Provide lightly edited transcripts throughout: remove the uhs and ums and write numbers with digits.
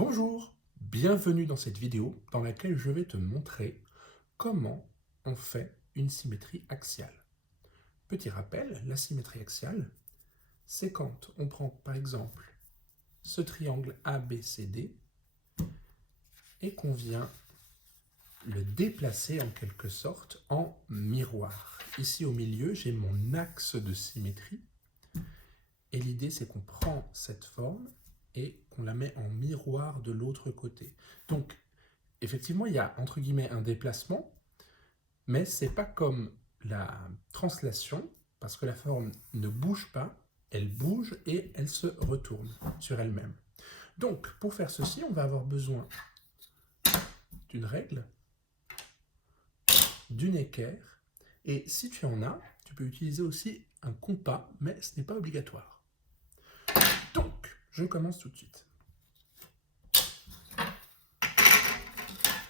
Bonjour, bienvenue dans cette vidéo dans laquelle je vais te montrer comment on fait une symétrie axiale. Petit rappel, la symétrie axiale, c'est quand on prend par exemple ce triangle ABCD et qu'on vient le déplacer en quelque sorte en miroir. Ici au milieu, j'ai mon axe de symétrie et l'idée c'est qu'on prend cette forme et qu'on la met en miroir de l'autre côté. Donc, effectivement, il y a entre guillemets un déplacement, mais ce n'est pas comme la translation, parce que la forme ne bouge pas, elle bouge et elle se retourne sur elle-même. Donc, pour faire ceci, on va avoir besoin d'une règle, d'une équerre, et si tu en as, tu peux utiliser aussi un compas, mais ce n'est pas obligatoire. Donc, je commence tout de suite.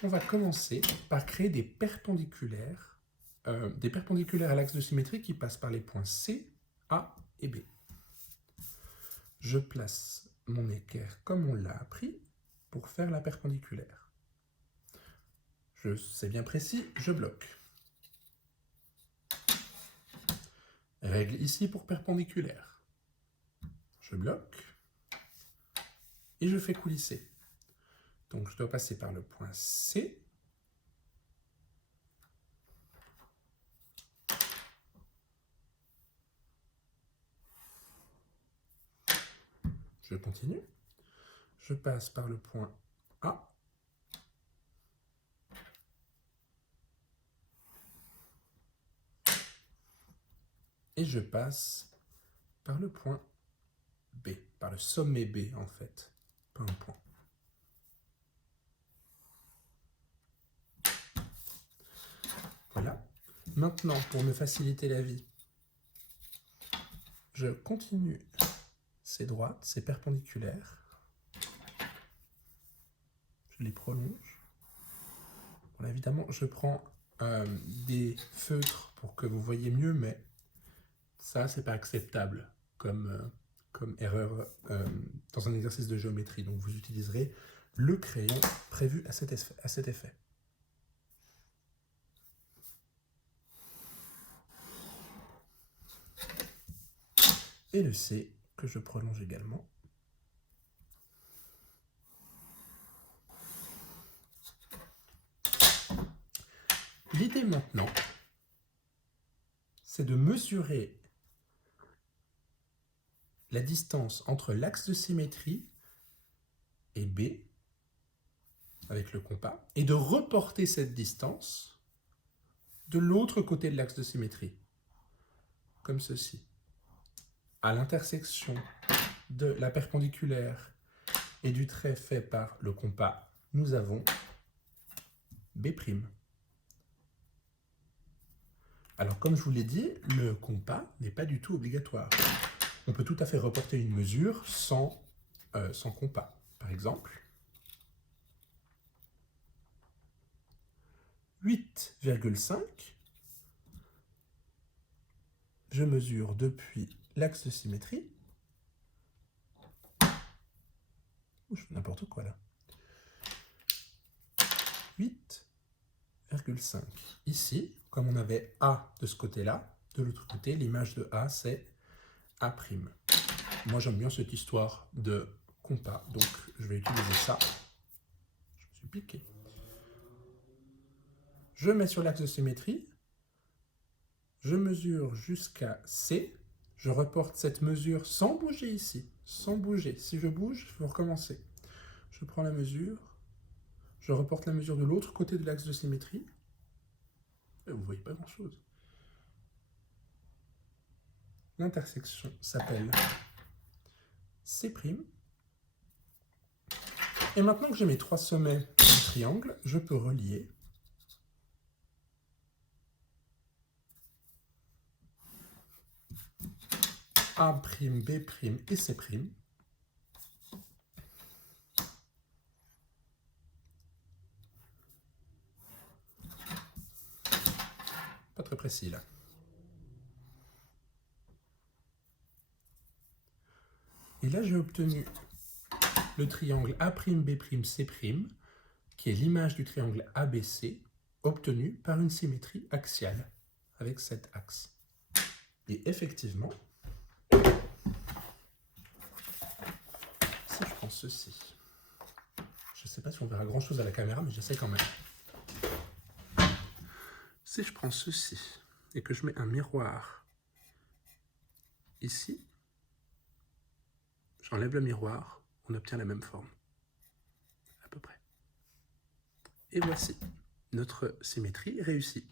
On va commencer par créer des perpendiculaires à l'axe de symétrie qui passent par les points C, A et B. Je place mon équerre comme on l'a appris pour faire la perpendiculaire. C'est bien précis, je bloque. Règle ici pour perpendiculaire. Je bloque et je fais coulisser. Donc je dois passer par le point C. Je continue. Je passe par le point A. Et je passe par le point B, par le sommet B en fait, pas un point. Voilà. Maintenant, pour me faciliter la vie, je continue ces droites, ces perpendiculaires. Je les prolonge. Bon, là, évidemment, je prends des feutres pour que vous voyez mieux, mais ça, c'est pas acceptable comme erreur dans un exercice de géométrie. Donc, vous utiliserez le crayon prévu à cet effet. Et le C, que je prolonge également. L'idée maintenant, c'est de mesurer la distance entre l'axe de symétrie et B, avec le compas, et de reporter cette distance de l'autre côté de l'axe de symétrie, comme ceci. À l'intersection de la perpendiculaire et du trait fait par le compas, nous avons B'. Alors, comme je vous l'ai dit, le compas n'est pas du tout obligatoire. On peut tout à fait reporter une mesure sans compas. Par exemple, 8,5, je mesure depuis l'axe de symétrie. Je fais n'importe quoi là. 8,5. Ici, comme on avait A de ce côté-là, de l'autre côté, l'image de A, c'est A'. Moi, j'aime bien cette histoire de compas, donc je vais utiliser ça. Je me suis piqué. Je mets sur l'axe de symétrie, je mesure jusqu'à C, je reporte cette mesure sans bouger ici, sans bouger. Si je bouge, il faut recommencer. Je prends la mesure, je reporte la mesure de l'autre côté de l'axe de symétrie, et vous ne voyez pas grand-chose. L'intersection s'appelle C'. Et maintenant que j'ai mes trois sommets du triangle, je peux relier A', B' et C'. Pas très précis là. Et là, j'ai obtenu le triangle A'B', qui est l'image du triangle ABC, obtenu par une symétrie axiale, avec cet axe. Et effectivement, si je prends ceci, je ne sais pas si on verra grand-chose à la caméra, mais j'essaie quand même. Si je prends ceci et que je mets un miroir ici, j'enlève le miroir, on obtient la même forme, à peu près. Et voici, notre symétrie réussie.